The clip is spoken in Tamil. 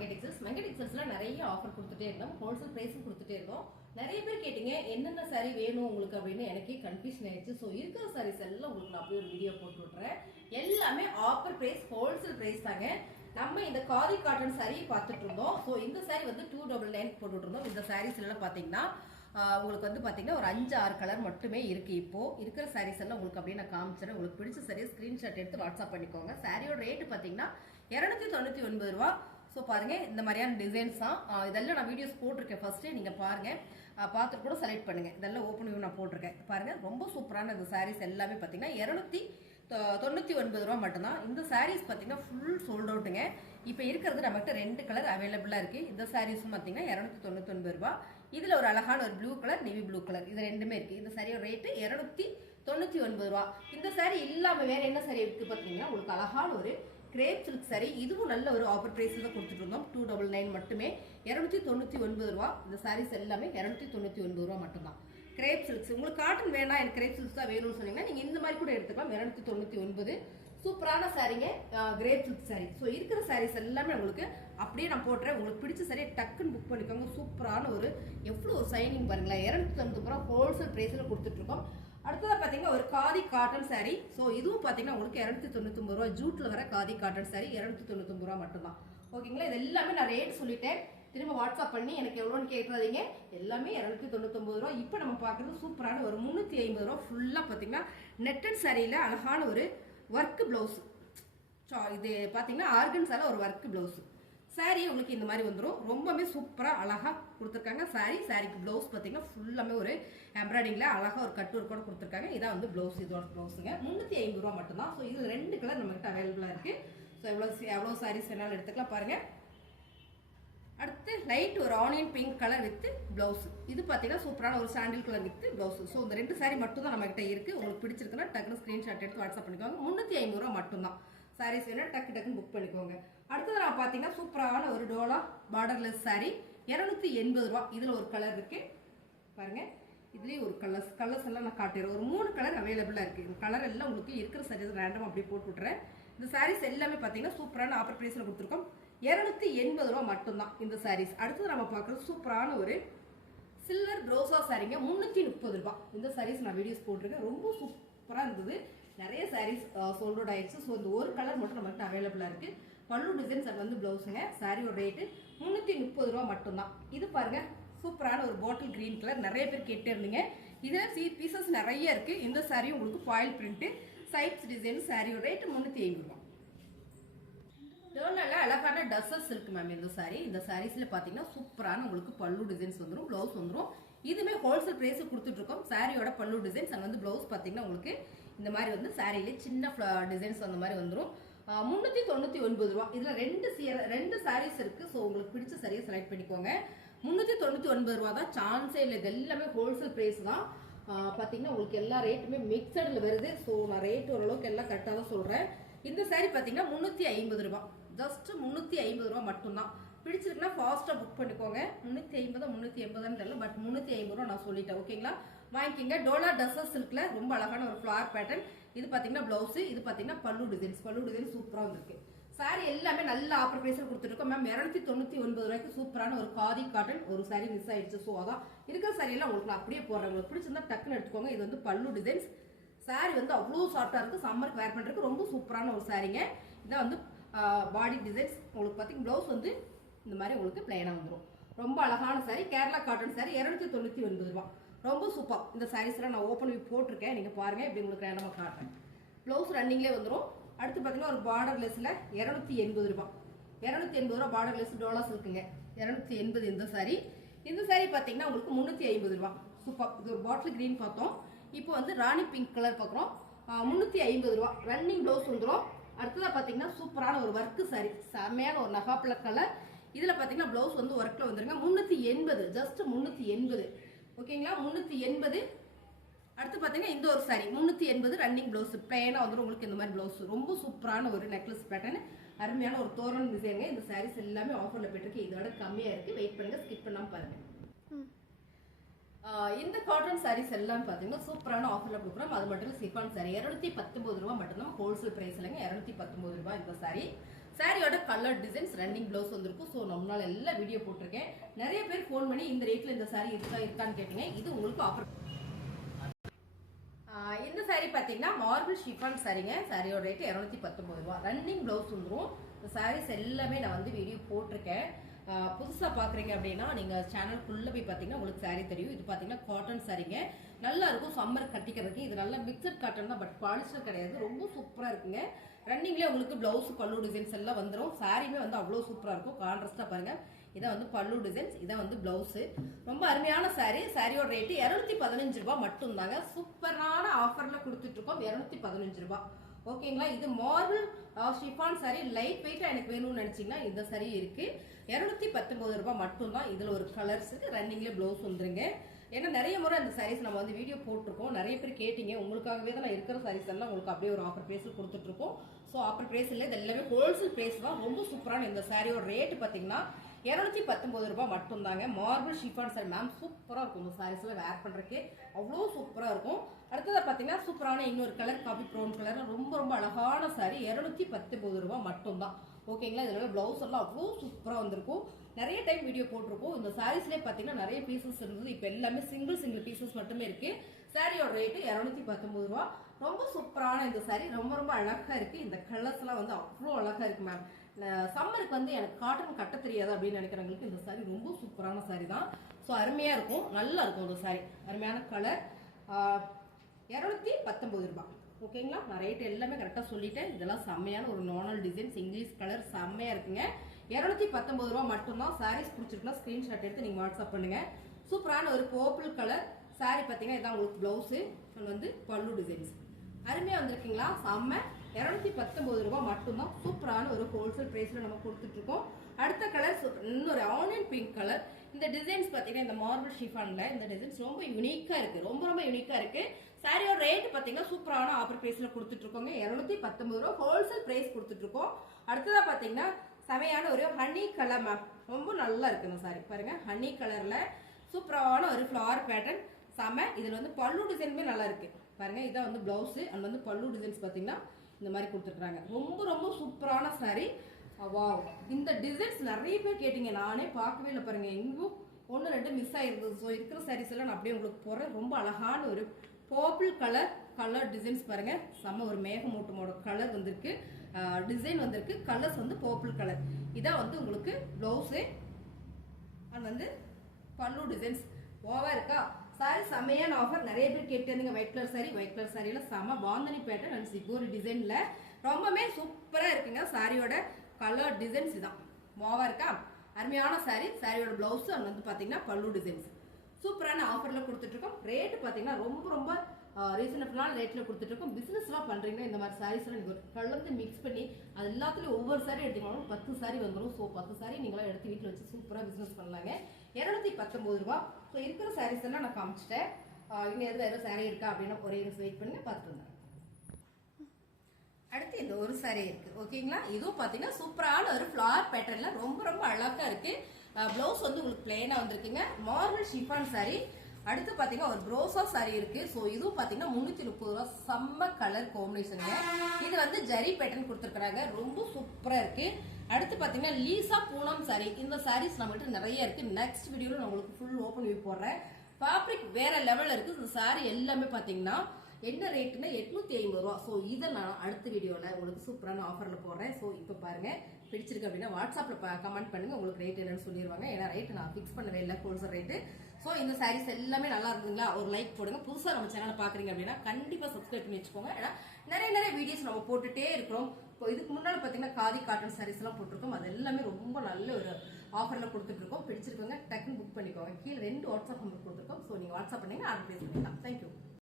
மங்கடெக்ஸல்ஸ்ல நிறைய ஆஃபர் கொடுத்துட்டே இருந்தோம், ஹோல்சேல் பிரைஸும் கொடுத்துட்டே இருந்தோம். நிறைய பேர் கேட்டீங்க என்னென்ன சாரி வேணும் உங்களுக்கு அப்படின்னு. எனக்கே கன்ஃபியூஷன் ஆயிடுச்சு. ஸோ இருக்கிற சாரீஸ் எல்லாம் உங்களுக்கு நான் அப்படியே ஒரு வீடியோ போட்டு விட்றேன். எல்லாமே ஆஃபர் பிரைஸ், ஹோல்சேல் பிரைஸ் தாங்க. நம்ம இந்த காதி காட்டன் சாரி பார்த்துட்டு இருந்தோம். ஸோ இந்த சாரி வந்து 299 போட்டுட்டு இருந்தோம். இந்த சாரீஸ் எல்லாம் பார்த்தீங்கன்னா உங்களுக்கு வந்து பார்த்தீங்கன்னா ஒரு 5-6 கலர் மட்டுமே இருக்கு. இப்போ இருக்கிற சாரீஸ் எல்லாம் உங்களுக்கு அப்படியே நான் காமிச்சிடறேன். உங்களுக்கு பிடிச்ச சாரியை ஸ்கிரீன்ஷாட் எடுத்து வாட்ஸ்அப் பண்ணிக்கோங்க. சாரியோட ரேட்டு பார்த்தீங்கன்னா 299 ரூபா. ஸோ பாருங்க, இந்த மாதிரியான டிசைன்ஸ் தான். இதெல்லாம் நான் வீடியோஸ் போட்டிருக்கேன், ஃபர்ஸ்டே நீங்க பாருங்க, பார்த்துட்டு கூட செலக்ட் பண்ணுங்க. இதெல்லாம் ஓப்பன் வியூ நான் போட்டிருக்கேன் பாருங்க. ரொம்ப சூப்பரான இந்த சாரீஸ் எல்லாமே பார்த்தீங்கன்னா 299 ரூபா மட்டும்தான். இந்த சாரீஸ் பார்த்தீங்கன்னா ஃபுல் சோல்ட் அவுட்டுங்க. இப்போ இருக்கிறது நம்மகிட்ட 2 கலர் அவைலபிளாக இருக்கு. இந்த சாரீஸும் பார்த்தீங்கன்னா 299 ரூபா. இதில் ஒரு அழகான ஒரு blue colour, navy blue colour, இது ரெண்டுமே இருக்கு. இந்த சாரியோட ரேட்டு 299 ரூபா. இந்த சாரி இல்லாமல் வேற என்ன சாரி இருக்கு பார்த்தீங்கன்னா உங்களுக்கு அழகான ஒரு கிரேப் சில்க் சாரி. இதுவும் நல்ல ஒரு ஆஃபர் பிரைஸ் தான் கொடுத்துட்டு இருந்தோம். 299 மட்டுமே, 299 ரூபா. இந்த சாரீஸ் எல்லாமே 299 ரூபா மட்டும்தான். கிரேப் சில்க்ஸ் உங்களுக்கு காட்டன் வேணா, எனக்கு கிரேப் சில்க்ஸ் தான் வேணும்னு சொன்னீங்கன்னா நீங்க இந்த மாதிரி கூட எடுத்துக்கலாம். 299 சூப்பரான சாரிங்க, கிரேப் சில்க் சாரி. ஸோ இருக்கிற சாரீஸ் எல்லாமே உங்களுக்கு அப்படியே நான் போட்டுறேன். உங்களுக்கு பிடிச்ச சாரியை டக்குன்னு புக் பண்ணிக்கோங்க. சூப்பரான ஒரு எவ்வளோ ஒரு சைனிங் பாருங்களேன். 290 ரூபா ஹோல்சேல் பிரைஸில் கொடுத்துட்டு இருக்கோம். அடுத்ததாக பார்த்தீங்கன்னா ஒரு காதி காட்டன் சாரி. ஸோ இதுவும் பார்த்தீங்கன்னா உங்களுக்கு 299 ரூபா. ஜூட்டில் வர காதி காட்டன் சாரி 299 ரூபா மட்டும்தான். ஓகேங்களா? இது எல்லாமே நான் ரேட் சொல்லிட்டேன். திரும்ப வாட்ஸ்அப் பண்ணி எனக்கு எவ்வளோன்னு கேட்காதீங்க. எல்லாமே 299 ரூபா. இப்போ நம்ம பார்க்குறது சூப்பரான ஒரு 350 ரூபா. ஃபுல்லாக பார்த்தீங்கன்னா நெட்டட் சாரியில் அழகான ஒரு ஒர்க் பிளவுஸ். இது பார்த்தீங்கன்னா ஆர்கன்ஸால ஒரு ஒர்க் பிளவுஸ் சாரி உங்களுக்கு இந்த மாதிரி வந்துடும். ரொம்பவே சூப்பராக அழகாக கொடுத்துருக்காங்க சாரி. சாரிக்கு பிளவுஸ் பார்த்தீங்கன்னா ஃபுல்லாமே ஒரு எம்ப்ராய்டிங்கில் அழகாக ஒரு கட் ஒர்க்கோட கொடுத்துருக்காங்க. இதான் வந்து பிளவுஸ், இதோட பிளவுஸுங்க. 350 ரூபா மட்டும்தான். ஸோ இதில் 2 கலர் நம்மகிட்ட அவைலபிளாக இருக்குது. ஸோ எவ்வளோ சாரீஸ் வேணாலும் எடுத்துக்கலாம் பாருங்கள். அடுத்து லைட் ஒரு onion pink colour with blouse. இது பார்த்தீங்கன்னா சூப்பரான ஒரு சாண்டில் கலர் வித் பிளவுஸ். ஸோ இந்த 2 சாரி மட்டும் தான் நம்மகிட்ட இருக்குது. உங்களுக்கு பிடிச்சிருக்குன்னா டக்குன்னு ஸ்க்ரீன்ஷாட் எடுத்து வாட்ஸ்அப் பண்ணிக்கோங்க. 350 ரூபா மட்டும்தான். சாரீஸ் வேணால் டக்குன்னு புக் பண்ணிக்கோங்க. அடுத்தது நான் பார்த்தீங்கன்னா சூப்பரான ஒரு டோலா பார்டர்லெஸ் சாரி 280 ரூபா. இதில் ஒரு கலர் இருக்கு பாருங்க. இதுலேயே ஒரு கலர்ஸ் எல்லாம் நான் காட்டுறேன். ஒரு 3 கலர் அவைலபிளாக இருக்குது. இந்த கலர் எல்லாம் உங்களுக்கு இருக்கிற சாரீஸ் ரேண்டமாக அப்படியே போட்டு விட்றேன். இந்த சாரீஸ் எல்லாமே பார்த்தீங்கன்னா சூப்பரான ஆஃபர் ப்ரைஸில் கொடுத்துருக்கோம். 280 ரூபா மட்டும்தான் இந்த சாரீஸ். அடுத்தது நம்ம பார்க்குறது சூப்பரான ஒரு சில்வர் ப்ரோசா சாரீங்க 330 ரூபா. இந்த சாரீஸ் நான் வீடியோஸ் போட்டிருக்கேன். ரொம்ப சூப்பராக இருந்தது. நிறைய சாரீஸ் சோல்ட் அவுட் ஆயிடுச்சு. ஸோ இந்த ஒரு கலர் மட்டும் நம்மகிட்ட அவைலபிளாக இருக்குது. பல்லு டிசைன்ஸ் அது வந்து பிளவுஸுங்க. சாரியோட ரேட்டு 330 ரூபா மட்டும்தான். இது பாருங்க சூப்பரான ஒரு பாட்டில் கிரீன் கலர். நிறைய பேர் கேட்டே இருந்தீங்க. இதில் பீசஸ் நிறைய இருக்கு. இந்த சாரியும் உங்களுக்கு ஃபாயில் பிரிண்ட் சைட்ஸ் டிசைன். சாரியோட ரேட்டு 350 ரூபா. டோலால அழகான டசஸ் இருக்கு மேம். இந்த சாரி, இந்த சாரீஸ்ல பாத்தீங்கன்னா சூப்பரான உங்களுக்கு பல்லு டிசைன்ஸ் வந்துடும், பிளவுஸ் வந்துடும். இதுமே ஹோல்சேல் பிரைஸ் கொடுத்துட்டு இருக்கோம். சாரியோட பல்லு டிசைன்ஸ் அண்ட் வந்து பிளவுஸ் பாத்தீங்கன்னா உங்களுக்கு இந்த மாதிரி வந்து சாரியில சின்ன டிசைன்ஸ் அந்த மாதிரி வந்துடும். 399 ரூபா. இதுல 2 சாரீஸ் இருக்கு. ஸோ உங்களுக்கு பிடிச்ச சாரியை செலக்ட் பண்ணிக்கோங்க. 399 ரூபா தான். சான்ஸே இல்லை. இது எல்லாமே ஹோல்சேல் பிரைஸ் தான். பாத்தீங்கன்னா உங்களுக்கு எல்லா ரேட்டுமே மிக்சடில் வருது. ஸோ நான் ரேட் ஓரளவுக்கு எல்லாம் கரெக்டாக தான் சொல்றேன். இந்த சாரி பாத்தீங்கன்னா 350 ரூபா. ஜஸ்ட் 350 ரூபா மட்டும்தான். பிடிச்சிருக்குன்னா ஃபாஸ்ட்டாக புக் பண்ணிக்கோங்க. 350 தெரியல, பட் 350 ரூபா நான் சொல்லிட்டேன். ஓகேங்களா? வாங்கிக்கிங்க. டோலா டசஸ் சில்க்ல ரொம்ப அழகான ஒரு ஃபிளார் பேட்டர்ன். இது பார்த்தீங்கன்னா பிளவுஸ், இது பார்த்தீங்கன்னா பல்லு டிசைன் சூப்பராக இருக்கு. சாரி எல்லாமே நல்ல ஆஃபர் பிரைஸில் கொடுத்துருக்கோம் மேம். 299 ரூபாய்க்கு சூப்பரான ஒரு காதி காட்டன் ஒரு சாரி மிஸ் ஆயிடுச்சு. ஸோ அதான் இருக்கிற சாரி எல்லாம் உங்களுக்கு நான் அப்படியே போடுறேன். உங்களுக்கு பிடிச்சிருந்தா டக்குன்னு எடுத்துக்கோங்க. இது வந்து பல்லு டிசைன்ஸ். சாரி வந்து அவ்வளோ சாஃப்டாக இருக்குது. சம்மருக்கு வேர் பண்ணுறதுக்கு ரொம்ப சூப்பரான ஒரு சாரிங்க. இதான் வந்து பாடி டிசைன்ஸ். உங்களுக்கு பார்த்தீங்கன்னா ப்ளவுஸ் வந்து இந்த மாதிரி உங்களுக்கு பிளைனாக வந்துடும். ரொம்ப அழகான சாரி, கேரளா காட்டன் சாரி 299 ரூபா. ரொம்ப சூப்பர். இந்த சாரீஸ்லாம் நான் ஓப்பன் வியூ போட்டிருக்கேன். நீங்கள் பாருங்கள், இப்படி உங்களுக்கு ரேண்டமாக காட்டுறேன். ப்ளவுஸ் ரன்னிங்லேயே வந்துடும். அடுத்து பார்த்தீங்கன்னா ஒரு பார்டர்லெஸ்ஸில் 280 ரூபா. 280 ரூபா பார்டர்லெஸ் டோலாஸ் இருக்குங்க. 280 இந்த சாரி. இந்த சாரி பார்த்தீங்கன்னா உங்களுக்கு 350 ரூபா. சூப்பர். இது ஒரு பாட்டில் கிரீன் பார்த்தோம். இப்போ வந்து ராணி பிங்க் கலர் பார்க்குறோம். 350 ரூபா. ரன்னிங் ப்ளவுஸ் வந்துடும். அடுத்ததாக பார்த்தீங்கன்னா சூப்பரான ஒரு ஒர்க்கு சாரி, செம்மையான ஒரு நகாப்பிள கலர். இதில் பார்த்தீங்கன்னா ப்ளவுஸ் வந்து ஒர்க்கில் வந்துருங்க. 380, ஜஸ்ட் 380. ஓகேங்களா? 380. அடுத்து பார்த்தீங்கன்னா இந்த ஒரு சாரி 380 ரன்னிங் ப்ளவுஸ் பிளைனாக வந்துடும். உங்களுக்கு இந்த மாதிரி ப்ளவுஸ் ரொம்ப சூப்பரான ஒரு நெக்லஸ் பேட்டர்ன், அருமையான ஒரு தோரணம் டிசைனுங்க. இந்த சாரீஸ் எல்லாமே ஆஃபரில் போயிட்டுருக்கு. இதோட கம்மியாக இருக்குது. வெயிட் பண்ணுங்கள், ஸ்கிப் பண்ணாமல் பாருங்கள். இந்த காட்டன் சாரீஸ் எல்லாம் பார்த்தீங்கன்னா சூப்பரான ஆஃபரில் கொடுக்குறோம். அது மட்டும் சிஃபான் சாரி 219 ரூபா மட்டும்தான். ஹோல்சேல் பிரைஸ் இல்லைங்க. 219 ரூபா இந்த சாரி. சாரியோட கலர் டிசைன்ஸ் ரன்னிங் பிளவுஸ் வந்திருக்கும். ஸோ நம்மளால எல்லா வீடியோ போட்டிருக்கேன். நிறைய பேர் ஃபோன் பண்ணி இந்த ரேட்ல இந்த சாரி இருக்கான்னு கேட்டீங்க. இது உங்களுக்கு ஆஃபர். இந்த சாரி பார்த்தீங்கன்னா மார்பிள் ஷிஃபான் சாரிங்க. சாரியோட ரேட்டு 219 ரூபா. ரன்னிங் பிளவுஸ் வந்துடும். இந்த சாரீஸ் எல்லாமே நான் வந்து வீடியோ போட்டிருக்கேன். புதுசாக பார்க்குறீங்க அப்படின்னா நீங்கள் சேனலுக்குள்ளே போய் பார்த்தீங்கன்னா உங்களுக்கு சாரீ தெரியும். இது பார்த்தீங்கன்னா காட்டன் சாரீங்க. நல்லா இருக்கும் சம்மர் கட்டிக்கிறதுக்கு. இது நல்லா மிக்சட் காட்டன் தான், பட் பாலிஸ்டர் கிடையாது. ரொம்ப சூப்பராக இருக்குங்க. ரன்னிங்லேயே உங்களுக்கு பிளவுஸ் பல்லு டிசைன்ஸ் எல்லாம் வந்துடும். சாரியுமே வந்து அவ்வளோ சூப்பராக இருக்கும். கான்ட்ராஸ்டாக பாருங்கள். இதான் வந்து பல்லு டிசைன்ஸ், இதான் வந்து பிளவுஸு. ரொம்ப அருமையான சாரீ. சாரியோட ரேட்டு 215 ரூபா மட்டும் தாங்க. சூப்பரான ஆஃபரில் கொடுத்துட்ருக்கோம். 215 ரூபா. ஓகேங்களா. இது மார்பிள் ஷிஃபான் சாரி லைட் வெயிட்டா எனக்கு வேணும்னு நினைச்சீங்கன்னா இந்த சாரி இருக்கு. 219 ரூபாய் மட்டும் தான். இதுல ஒரு கலர்ஸ் ரன்னிங்ல பிளவுஸ் வந்துருங்க. ஏன்னா நிறைய முறை அந்த சாரீஸ் நம்ம வந்து வீடியோ போட்டிருக்கோம். நிறைய பேர் கேட்டீங்க. உங்களுக்காகவே தான் நான் இருக்கிற சாரீஸ் எல்லாம் உங்களுக்கு அப்படியே ஒரு ஆஃபர் பிரைஸ்ல கொடுத்துட்டு இருக்கோம். ஸோ ஆஃபர் பிரைஸ் இல்லை, இது எல்லாமே ஹோல்சேல் பிரைஸ் தான். ரொம்ப சூப்பரான இந்த சாரியோட ரேட் பார்த்தீங்கன்னா 219 ரூபாய் மட்டும் தாங்க. மார்பிள் ஷிஃபான் சாரி மேம் சூப்பராக இருக்கும். இந்த சாரீஸ்ல வேர் பண்றதுக்கு அவ்வளோ சூப்பராக இருக்கும். அடுத்தது பார்த்தீங்கன்னா சூப்பரான இன்னொரு கலர் காபி ப்ரௌன் கலர் ரொம்ப ரொம்ப அழகான சாரி 219 ரூபாய் மட்டும் தான். ஓகேங்களா. இதில் பிளவுஸ் எல்லாம் அவ்வளோ சூப்பராக வந்திருக்கும். நிறைய டைம் வீடியோ போட்டிருக்கோம். இந்த சாரீஸ்லேயே பார்த்தீங்கன்னா நிறைய பீசஸ் இருந்தது. இப்போ எல்லாமே சிங்கிள் பீசஸ் மட்டுமே இருக்கு. சாரியோட ரேட்டு 219 ரூபா. ரொம்ப சூப்பரான இந்த சாரி ரொம்ப ரொம்ப அழகா இருக்கு. இந்த கலர்ஸ் எல்லாம் வந்து அவ்வளோ அழகா இருக்கு மேம். சம்மருக்கு வந்து எனக்கு காட்டன் கட்ட தெரியாது அப்படின்னு நினைக்கிறவங்களுக்கு இந்த சாரி ரொம்ப சூப்பரான சாரி தான். ஸோ அருமையா இருக்கும், நல்லா இருக்கும் இந்த சாரி. அருமையான கலர். 219 ரூபாய். ஓகேங்களா. நான் ரேட் எல்லாமே கரெக்டாக சொல்லிட்டேன். இதெல்லாம் செம்மையான ஒரு நார்மல் டிசைன்ஸ் இங்கிலீஷ் கலர் செம்மையா இருக்குங்க. 219 ரூபா மட்டும்தான். சாரீஸ் பிடிச்சிருக்குன்னா ஸ்கிரீன்ஷாட் எடுத்து நீங்க வாட்ஸ்அப் பண்ணுங்க. சூப்பரான ஒரு பர்பிள் கலர் சாரி பார்த்தீங்கன்னா இதான் உங்களுக்கு பிளவுஸு வந்து பல்லு டிசைன்ஸ் அருமையா வந்திருக்கீங்களா. செம்ம. 219 ரூபாய் மட்டும்தான். சூப்பரான ஒரு ஹோல்சேல் பிரைஸ்ல நம்ம கொடுத்துட்டு இருக்கோம். அடுத்த கலர் இன்னொரு ஆனியன் பிங்க் கலர். இந்த டிசைன்ஸ் பார்த்தீங்கன்னா இந்த மார்பிள் ஷிஃபான்ல இந்த டிசைன்ஸ் ரொம்ப யூனிக்கா இருக்கு. ரொம்ப ரொம்ப யூனிக்கா இருக்கு. சாரியோட ரேட் பார்த்தீங்கன்னா சூப்பரான ஆஃபர் பிரைஸ்ல கொடுத்துட்டு இருக்கோங்க. 219 ரூபாய் ஹோல்சேல் பிரைஸ் கொடுத்துட்டு இருக்கோம். அடுத்ததா பார்த்தீங்கன்னா செமையான ஒரு ஹனி கலர் மேம். ரொம்ப நல்லா இருக்கு இந்த சாரி பாருங்க. ஹனி கலர்ல சூப்பரான ஒரு ஃபிளவர் பேட்டர்ன் செம. இதுல வந்து பல்லு டிசைனுமே நல்லா இருக்கு பாருங்க. இதான் வந்து பிளவுஸ் அண்ட் வந்து பல்லு டிசைன்ஸ் பார்த்தீங்கன்னா இந்த மாதிரி கொடுத்துருக்காங்க. ரொம்ப ரொம்ப சூப்பரான சாரி. வாவ். இந்த டிசைன்ஸ் நிறைய பேர் கேட்டீங்க. நானே பார்க்கவே இல்லை பாருங்க. எங்கும் 1-2 மிஸ் ஆயிருந்தது. ஸோ இருக்கிற சாரீஸ் எல்லாம் நான் அப்படியே உங்களுக்கு போறேன். ரொம்ப அழகான ஒரு பர்பிள் கலர் டிசைன்ஸ் பாருங்க. செம்ம ஒரு மேகமூட்டமோட கலர் வந்திருக்கு. டிசைன் வந்திருக்கு. கலர்ஸ் வந்து பர்பிள் கலர். இதான் வந்து உங்களுக்கு பிளவுஸு அண்ட் வந்து பல்லு டிசைன்ஸ் ஓவா இருக்கா. சாரி செம்மையான ஆஃபர். நிறைய பேர் கேட்டிருந்தீங்க ஒயிட் கலர் சாரியில செம பாந்தனி பேட்டர்ன் அண்ட் சிகோரி டிசைன்ல ரொம்பவே சூப்பரா இருக்குங்க. சாரியோட கலர் டிசைன்ஸ் இதான் ஓவா இருக்கா. அருமையான சாரி. சாரியோட பிளவுஸ் அண்ட் வந்து பாத்தீங்கன்னா பல்லு டிசைன்ஸ் சூப்பரான ஆஃபர்ல கொடுத்துட்டு இருக்கோம். ரேட் பாத்தீங்கன்னா ரொம்ப ரொம்ப ரீசனபிளான ரேட்ல கொடுத்துட்டு இருக்கோம். பிசினஸ் எல்லாம் பண்றீங்கன்னா இந்த மாதிரி சாரீஸ் எல்லாம் நீங்க கலந்து மிக்ஸ் பண்ணி அது எல்லாத்துலயும் ஒவ்வொரு சாரி எடுத்தீங்கன்னா 10 சாரி வந்துடும். ஸோ 10 சாரி நீங்களா எடுத்து வீட்டில் வச்சு சூப்பரா பிசினஸ் பண்ணலாங்க. 219 ரூபாய். ஸோ இருக்கிற சாரீஸ் எல்லாம் நான் காமிச்சிட்டேன். இன்னும் எதுவும் சாரி இருக்கா அப்படின்னா ஒரே நிமிஷம் வெயிட் பண்ணுங்க, பார்த்துட்டு வந்தேன். அடுத்து இந்த ஒரு சாரி இருக்கு. ஓகேங்களா. இதுவும் பாத்தீங்கன்னா சூப்பரான ஒரு ஃபிளவர் பேட்டர்ன்ல ரொம்ப ரொம்ப அழகா இருக்கு. பிளவுஸ் வந்து உங்களுக்கு பிளெயினா வந்திருக்குங்க. Marble chiffon sorry. அடுத்து பாத்தீங்கன்னா ஒரு ப்ரோசா சாரி இருக்கு. ஸோ இதுவும் பாத்தீங்கன்னா 330 ரூபாய். செம்ம கலர் காம்பினேஷனுங்க. இது வந்து ஜரி பேட்டர்ன் கொடுத்துருக்காங்க. ரொம்ப சூப்பரா இருக்கு. அடுத்து பாத்தீங்கன்னா லீசா பூனம் சாரி. இந்த சாரீஸ் நம்மகிட்ட நிறைய இருக்கு. நெக்ஸ்ட் வீடியோல நான் உங்களுக்கு ஃபுல் ஓப்பன் வியூ போடுறேன். ஃபேப்ரிக் வேற லெவல்ல இருக்கு. இந்த சாரி எல்லாமே பாத்தீங்கன்னா என்ன ரேட்னா 850 ரூபா. ஸோ இதை நான் அடுத்த வீடியோவில் உங்களுக்கு சூப்பரான ஆஃபரில் போடுறேன். ஸோ இப்போ பாருங்க பிடிச்சிருக்கு அப்படின்னா வாட்ஸ்அப்பில் கமெண்ட் பண்ணுங்க. உங்களுக்கு ரேட் என்னன்னு சொல்லிடுவாங்க. ஏன்னா ரேட் நான் ஃபிக்ஸ் பண்ணவே இல்லை, ஹோல்சேல் ரேட்டு. ஸோ இந்த சாரீஸ் எல்லாமே நல்லா இருக்குங்களா. ஒரு லைக் போடுங்க. புதுசாக நம்ம சேனலை பார்க்குறீங்க அப்படின்னா கண்டிப்பாக சப்ஸ்கிரைப் பண்ணி வச்சுக்கோங்க. ஏன்னா நிறைய வீடியோஸ் நம்ம போட்டுட்டே இருக்கிறோம். இப்போ இதுக்கு முன்னாடி பார்த்தீங்கன்னா காதி காட்டன் சாரீஸ் எல்லாம் போட்டிருக்கோம். அது எல்லாமே ரொம்ப நல்ல ஒரு ஆஃபரில் கொடுத்துட்டு இருக்கோம். பிடிச்சிருக்கோங்க டக்குன்னு புக் பண்ணிக்கோங்க. கீழே 2 வாட்ஸ்அப் நம்பர் கொடுத்துருக்கோம். ஸோ நீங்கள் வாட்ஸ்அப் பண்ணீங்கன்னா ஆர்டர் பிளேஸ் பண்ணிக்கலாம். தேங்க்யூ.